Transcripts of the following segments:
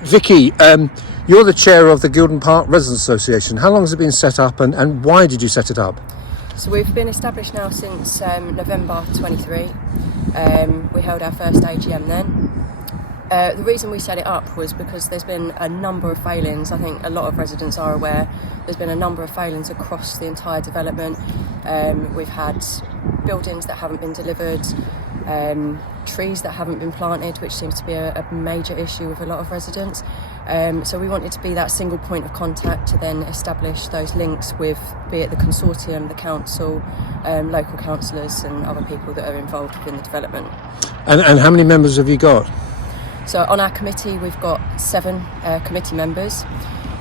Vicky, you're the chair of the Gilden Park Residents Association. How long has it been set up, and why did you set it up? So we've been established now since November 23. We held our first AGM then. The reason we set it up was because there's been a number of failings. I think a lot of residents are aware there's been a number of failings across the entire development. We've had buildings that haven't been delivered, trees that haven't been planted, which seems to be a major issue with a lot of residents. So we wanted to be that single point of contact to then establish those links with, be it the consortium, the council, local councillors and other people that are involved within the development. And how many members have you got? So on our committee we've got 7 committee members.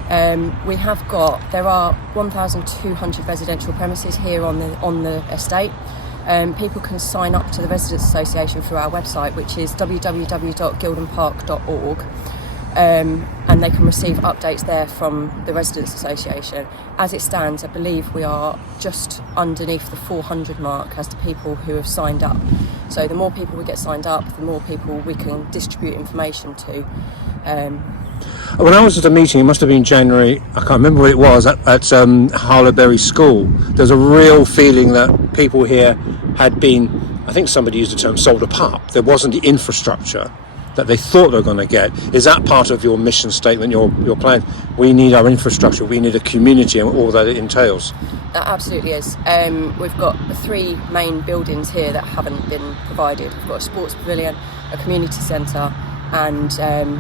There are 1,200 residential premises here on the estate. People can sign up to the Residents Association through our website, which is www.gildenpark.org, and they can receive updates there from the Residents Association. As it stands, I believe we are just underneath the 400 mark as to people who have signed up. So the more people we get signed up, the more people we can distribute information to. When I was at a meeting, it must have been January, I can't remember what it was, at Harlowberry School, there's a real feeling that people here had been, I think somebody used the term, sold apart. There wasn't the infrastructure that they thought they were going to get. Is that part of your mission statement, your plan? We need our infrastructure, we need a community and all that it entails. That absolutely is. We've got 3 main buildings here that haven't been provided. We've got a sports pavilion, a community centre, and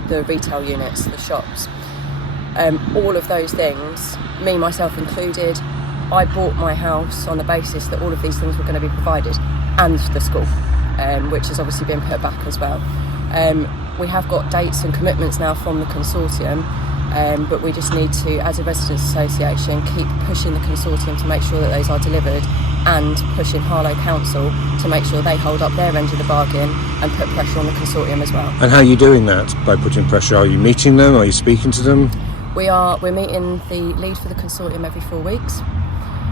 the retail units, the shops. All of those things, me myself included, I bought my house on the basis that all of these things were going to be provided, and the school, which has obviously been put back as well. We have got dates and commitments now from the consortium, but we just need to, as a residents association, keep pushing the consortium to make sure that those are delivered, and pushing Harlow Council to make sure they hold up their end of the bargain and put pressure on the consortium as well. And how are you doing that? By putting pressure? Are you meeting them? Are you speaking to them? We're meeting the lead for the consortium every 4 weeks.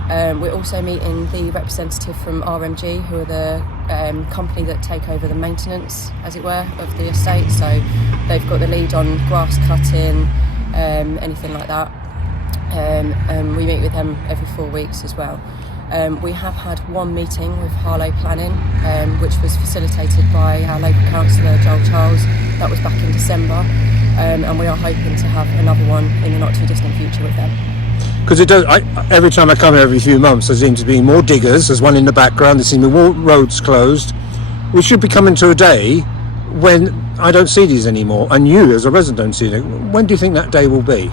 We're also meeting the representative from RMG, who are the company that take over the maintenance, as it were, of the estate. So they've got the lead on grass cutting, anything like that. And we meet with them every 4 weeks as well. We have had one meeting with Harlow Planning, which was facilitated by our local councillor Joel Charles. That was back in December, and we are hoping to have another one in the not too distant future with them. Because it does. Every time I come here, every few months, there seems to be more diggers. There's one in the background. There seem to be more roads closed. We should be coming to a day when I don't see these anymore, and you, as a resident, don't see them. When do you think that day will be?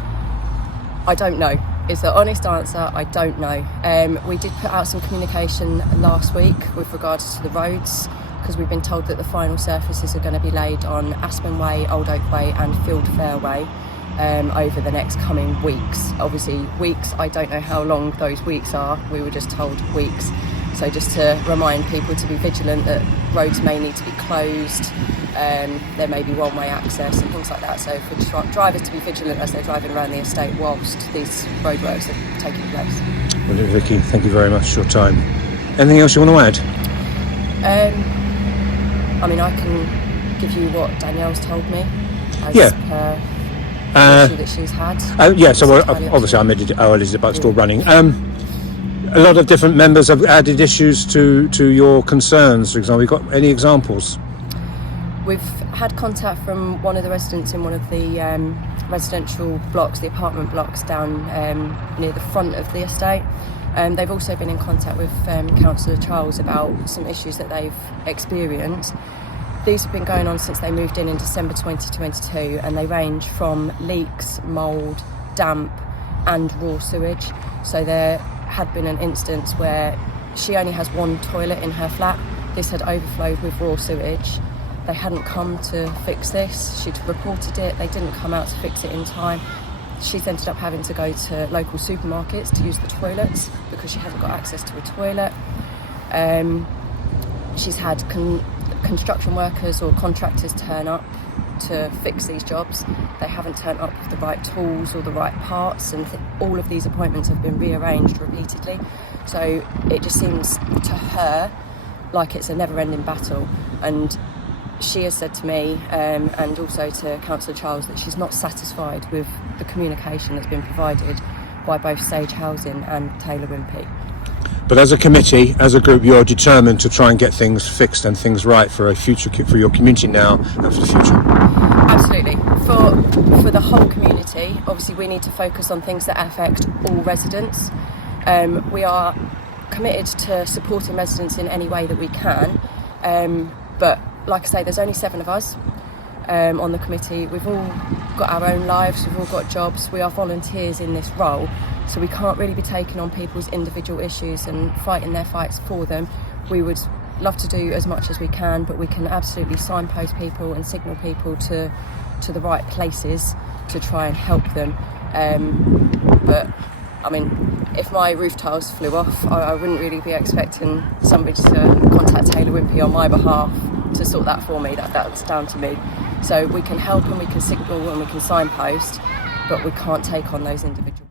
I don't know. Is the honest answer. I don't know. We did put out some communication last week with regards to the roads, because we've been told that the final surfaces are going to be laid on Aspen Way, Old Oak Way and Field Fair Way over the next coming weeks. Obviously weeks, I don't know how long those weeks are. We were just told weeks. So just to remind people to be vigilant that roads may need to be closed, there may be one-way access and things like that. So for drivers to be vigilant as they're driving around the estate whilst these roadworks are taking place. Well, Vicky, thank you very much for your time. Anything else you want to add? I mean, I can give you what Danielle's told me as per the issue that she's had. So obviously I made it earlier about still running. A lot of different members have added issues to your concerns, for example. We've got any examples? We've had contact from one of the residents in one of the residential blocks, the apartment blocks down near the front of the estate. They've also been in contact with Councillor Charles about some issues that they've experienced. These have been going on since they moved in December 2022, and they range from leaks, mould, damp and raw sewage. So there had been an instance where she only has one toilet in her flat. This had overflowed with raw sewage. They hadn't come to fix this. She'd reported it. They didn't come out to fix it in time. She's ended up having to go to local supermarkets to use the toilets because she hasn't got access to a toilet. She's had construction workers or contractors turn up to fix these jobs. They haven't turned up with the right tools or the right parts, and all of these appointments have been rearranged repeatedly. So it just seems to her like it's a never-ending battle, and she has said to me and also to Councillor Charles that she's not satisfied with the communication that's been provided by both Sage Housing and Taylor Wimpey. But as a committee, as a group, you're determined to try and get things fixed and things right for a future, for your community now and for the future. Absolutely. For the whole community, obviously we need to focus on things that affect all residents. We are committed to supporting residents in any way that we can, but like I say, there's only 7 of us on the committee. We've all got our own lives, we've all got jobs, we are volunteers in this role, so we can't really be taking on people's individual issues and fighting their fights for them. We would love to do as much as we can, but we can absolutely signpost people and signal people to the right places to try and help them. But I mean, if my roof tiles flew off, I wouldn't really be expecting somebody to contact Taylor Wimpey on my behalf to sort that for me. That's down to me. So we can help and we can signal and we can signpost, but we can't take on those individuals.